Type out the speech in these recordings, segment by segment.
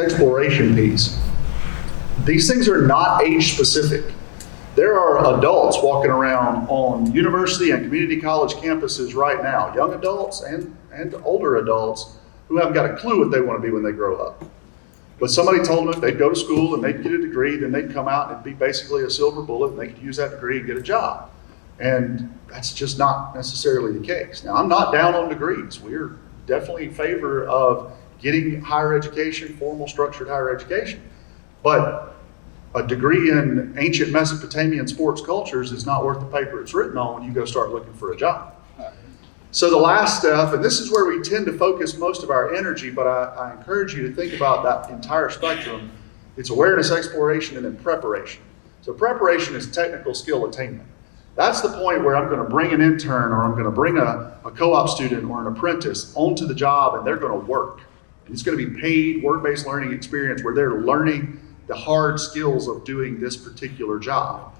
exploration piece, these things are not age specific. There are adults walking around on university and community college campuses right now, young adults and older adults, who haven't got a clue what they want to be when they grow up. But somebody told them if they'd go to school and they'd get a degree, then they'd come out and it'd be basically a silver bullet and they could use that degree and get a job. And that's just not necessarily the case. Now, I'm not down on degrees. We're definitely in favor of getting higher education, formal structured higher education. But a degree in ancient Mesopotamian sports cultures is not worth the paper it's written on when you go start looking for a job. So the last step, and this is where we tend to focus most of our energy, but I encourage you to think about that entire spectrum. It's awareness, exploration, and then preparation. So preparation is technical skill attainment. That's the point where I'm going to bring an intern or I'm going to bring a co-op student or an apprentice onto the job and they're going to work. And it's going to be paid work-based learning experience where they're learning the hard skills of doing this particular job.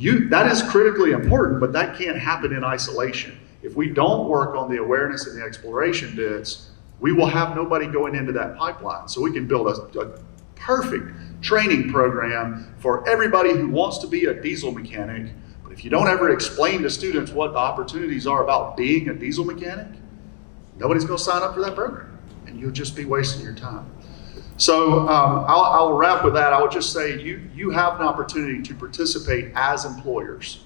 That is critically important, but that can't happen in isolation. If we don't work on the awareness and the exploration bits, we will have nobody going into that pipeline. So we can build a perfect training program for everybody who wants to be a diesel mechanic. But if you don't ever explain to students what the opportunities are about being a diesel mechanic, nobody's going to sign up for that program, and you'll just be wasting your time. So I'll wrap with that. I would just say you have an opportunity to participate as employers.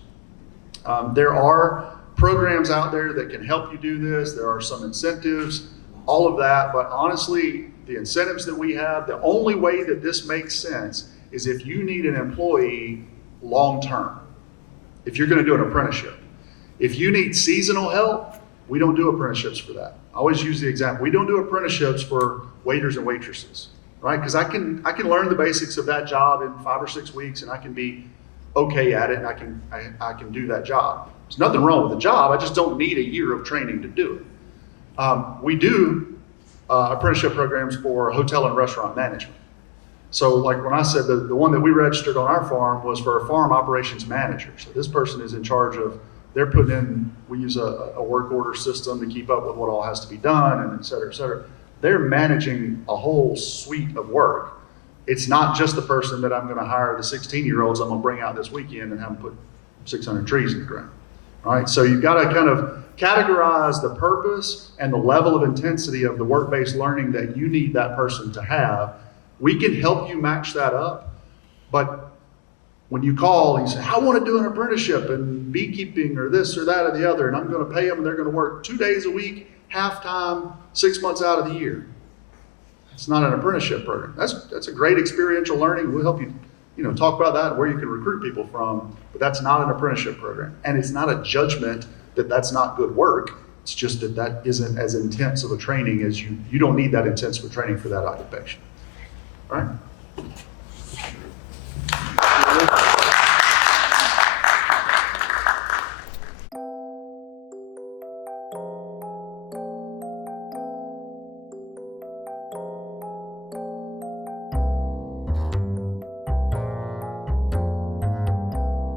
There are programs out there that can help you do this. There are some incentives, all of that. But honestly, the incentives that we have, the only way that this makes sense is if you need an employee long-term, if you're going to do an apprenticeship. If you need seasonal help, we don't do apprenticeships for that. I always use the example. We don't do apprenticeships for waiters and waitresses, right? Because I can learn the basics of that job in 5 or 6 weeks and I can be okay at it and I can do that job. There's nothing wrong with the job. I just don't need a year of training to do it. We do apprenticeship programs for hotel and restaurant management. So like when I said the one that we registered on our farm was for a farm operations manager. So this person is in charge of, they're putting in, we use a work order system to keep up with what all has to be done and et cetera, et cetera. They're managing a whole suite of work. It's not just the person that I'm gonna hire, the 16-year-olds I'm gonna bring out this weekend and have them put 600 trees in the ground. Right? So you've got to kind of categorize the purpose and the level of intensity of the work-based learning that you need that person to have. We can help you match that up, but when you call and you say, I want to do an apprenticeship in beekeeping or this or that or the other, and I'm going to pay them and they're going to work 2 days a week, half-time, 6 months out of the year. It's not an apprenticeship program. That's a great experiential learning. We'll help you talk about that and where you can recruit people from, but that's not an apprenticeship program. And it's not a judgment that that's not good work. It's just that isn't as intense of a training as you don't need that intense of a training for that occupation. All right?